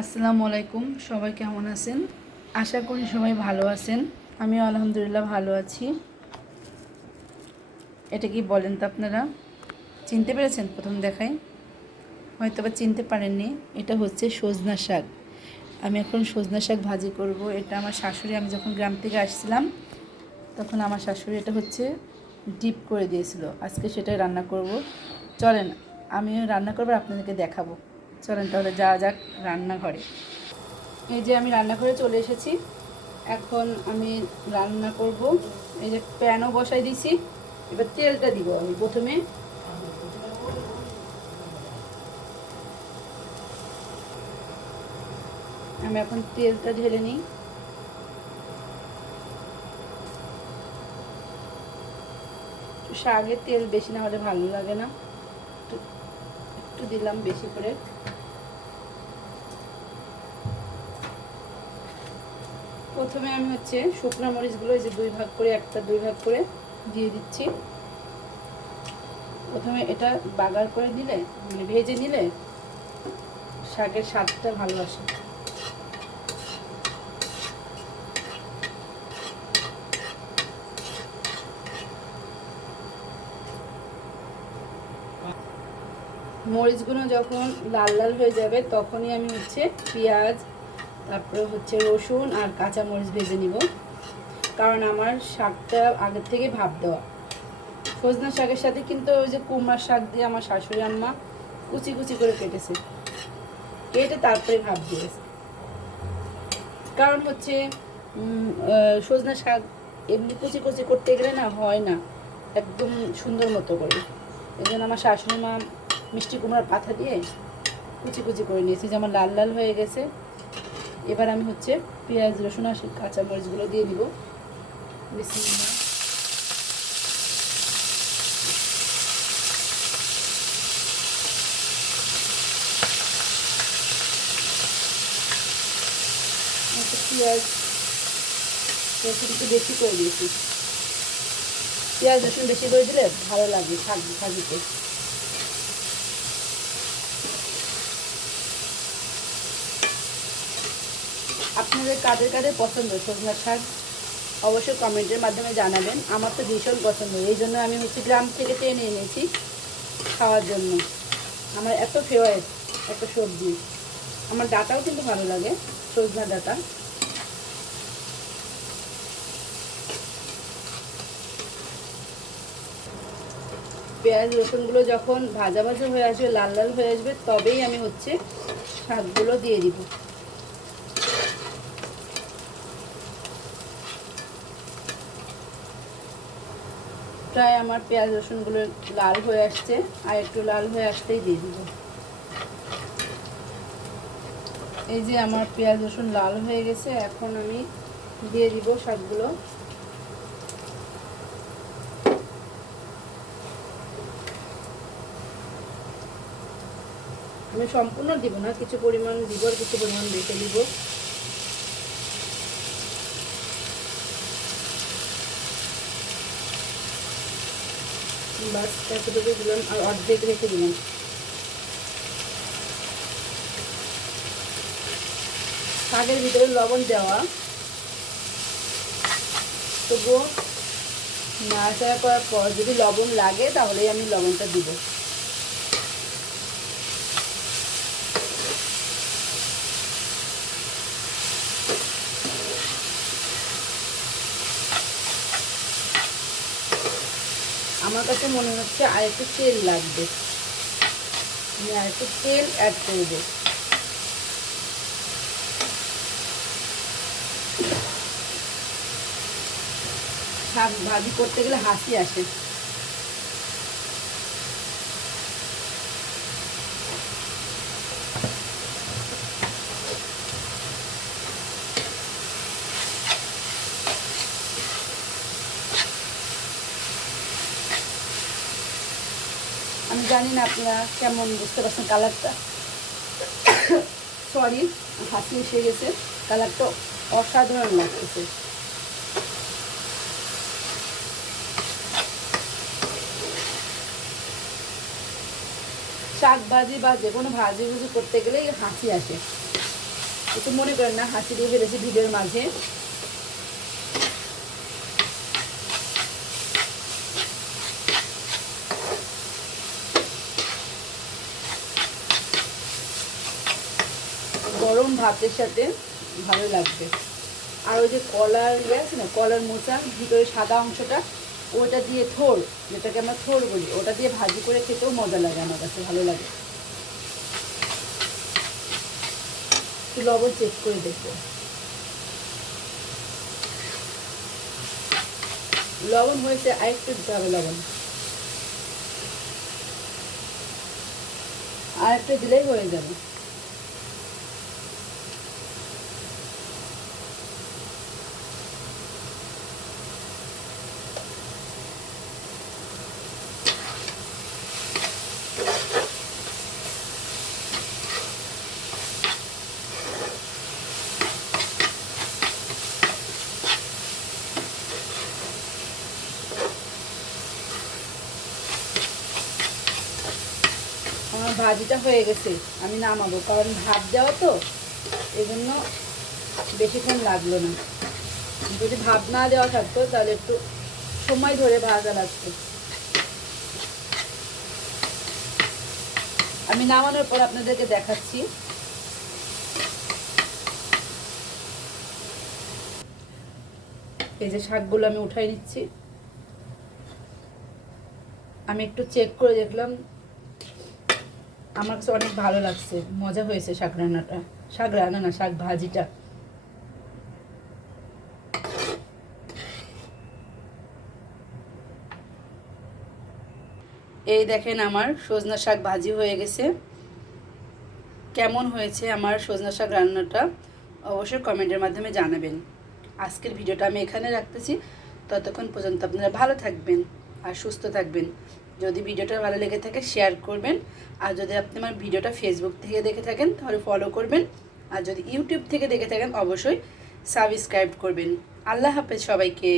আসসালামু আলাইকুম। সবাই কেমন আছেন? আশা করি সবাই ভালো আছেন। আমিও আলহামদুলিল্লাহ ভালো আছি। এটা কি বলেন তো আপনারা? চিনতে পেরেছেন প্রথম দেখায়? হয়তো বা চিনতে পারেননি। এটা হচ্ছে সজনা শাক। আমি এখন সজনা শাক ভাজি করব। এটা আমার শাশুড়ি, আমি যখন গ্রাম থেকে আসছিলাম তখন আমার শাশুড়ি এটা হচ্ছে ডিপ করে দিয়েছিল। আজকে সেটাই রান্না করব। চলেন, আমিও রান্না করবো, আপনাদেরকে দেখাবো। চলেন তাহলে যাওয়া যাক রান্নাঘরে। এই যে আমি রান্নাঘরে চলে এসেছি। এখন আমি রান্না করব। এই যে প্যানও বসাই দিয়েছি। এবার তেলটা দিব আমি প্রথমে। আমি এখন তেলটা ঢেলে নিই। শাকে তেল বেশি না হলে ভালো লাগে না, একটু একটু দিলাম বেশি করে। প্রথমে আমি হচ্ছে শুকনো মরিচগুলো এই যে দুই ভাগ করে, একটা দুই ভাগ করে দিয়ে দিচ্ছি। প্রথমে এটা বাগার করে দিলে, মানে ভেজে নিলে শাকের স্বাদটা ভালো আসে। মরিচগুলো যখন লাল লাল হয়ে যাবে তখনই আমি হচ্ছে পেঁয়াজ, তারপরে হচ্ছে রসুন আর কাঁচা মরিচ ভেজে নিব। কারণ আমার শাকটা আগের থেকে ভাপ দেওয়া। সজনা শাকের সাথে কিন্তু ওই যে কুমড়ার শাক দিয়ে আমার শাশুড়ি আম্মা কুচি কুচি করে কেটেছে, কেটে তারপরে ভাপ দিয়েছে। কারণ হচ্ছে সজনা শাক এমনি কুচি কুচি করতে গেলে না হয় না একদম সুন্দর মতো করে। এই জন্য আমার শাশুড়ি মা মিষ্টি কুমড়ার পাতা দিয়ে কুচি কুচি করে নিয়েছি, যেমন লাল লাল হয়ে গেছে। এবার আমি হচ্ছে পেঁয়াজ রসুন আর কাঁচা মরিচগুলো দিয়ে দিব। বিসমিল্লাহ। পেঁয়াজ রসুন একটু বেশি করে দিয়েছি। পেঁয়াজ রসুন বেশি করে দিলে ভালো লাগে শাক ভাজিতে। আপনাদের কাদের কাদের পছন্দ সজনা শাক অবশ্যই কমেন্টের মাধ্যমে জানাবেন। আমার তো ভীষণ পছন্দ, এই জন্য আমি হচ্ছে গ্রাম থেকে টেনে এনেছি খাওয়ার জন্য। আমার এত ফেভারিট একটা সবজি। আমার ডাঁটাও কিন্তু ভালো লাগে, সজনা ডাঁটা। পেঁয়াজ রসুনগুলো যখন ভাজা ভাজা হয়ে আসবে, লাল লাল হয়ে আসবে, তবেই আমি হচ্ছে শাকগুলো দিয়ে দিব। প্রায় আমার পেঁয়াজ রসুনগুলো লাল হয়ে আসছে, আর একটু লাল হয়ে আসতেই দিয়ে দিব। এই যে আমার পেঁয়াজ রসুন লাল হয়ে গেছে, এখন আমি দিয়ে দিব শাকগুলো। আমি সম্পূর্ণ দিব না, কিছু পরিমাণ দিব আর কিছু পরিমাণ রেখে দিব। বাস এতটুকু দিলাম আর অর্ধেক রেখে দিলাম। শাকের ভিতরে লবণ দেওয়া, তবুও নাড়াচাড়া করার পর যদি লবণ লাগে তাহলেই আমি লবণটা দিব। আমার কাছে মনে হচ্ছে আর একটু তেল লাগবে, আমি আর একটু তেল অ্যাড করব। শাক ভাজি করতে গেলে হাসি আসে। আমি জানি না আপনারা কেমন বুঝতে পারছেন কালারটা। সরি, হাসি এসে গেছে। কালারটা অসাধারণ লাগতেছে। শাক ভাজি বা যে কোনো ভাজি ভুজি করতে গেলেই হাসি আসে। একটু মনে করেন না হাসি দিয়ে ফেলেছি ভিডিওর মাঝে। গরম ভাতের সাথে ভালো লাগবে। আর ওই যে কলার ইয়ে আছে না, কলার মোচা ভিতরে সাদা অংশটা, ওটা দিয়ে থোড়, যেটাকে আমরা থোড় বলি, ওটা দিয়ে ভাজি করে খেতেও মজা লাগে, আমার কাছে ভালো লাগে। একটু লবণ চেক করে দেখবো, লবণ হয়েছে, আরেকটু দিতে হবে লবণ, আরেকটু দিলেই হয়ে যাবে। আমার ভাজিটা হয়ে গেছে, আমি নামাবো, কারণ ভাত দেওয়া তো, এই জন্য বেশিক্ষণ লাগলো না। যদি ভাত না দেওয়া থাকতো তাহলে একটু সময় ধরে ভাজা লাগতো। আমি নামানোর পর আপনাদেরকে দেখাচ্ছি। এই যে শাকগুলো আমি উঠাই নিচ্ছি। আমি একটু চেক করে দেখলাম, আমার কাছে অনেক ভালো লাগছে, মজা হয়েছে শাক রান্নাটা, শাক রান্না না, শাক ভাজিটা। এই দেখেন আমার সজনা শাক ভাজি হয়ে গেছে। কেমন হয়েছে আমার সজনা শাক রান্নাটা অবশ্যই কমেন্টের মাধ্যমে জানাবেন। আজকের ভিডিওটা আমি এখানে রাখতেছি। ততক্ষণ পর্যন্ত আপনারা ভালো থাকবেন আর সুস্থ থাকবেন। যদি ভিডিওটা ভালো লেগে থাকে শেয়ার করবেন, আর যদি আপনি আমার ভিডিওটা ফেসবুক থেকে দেখে থাকেন তাহলে ফলো করবেন, আর যদি ইউটিউব থেকে দেখে থাকেন অবশ্যই সাবস্ক্রাইব করবেন। আল্লাহ হাফেজ সবাইকে।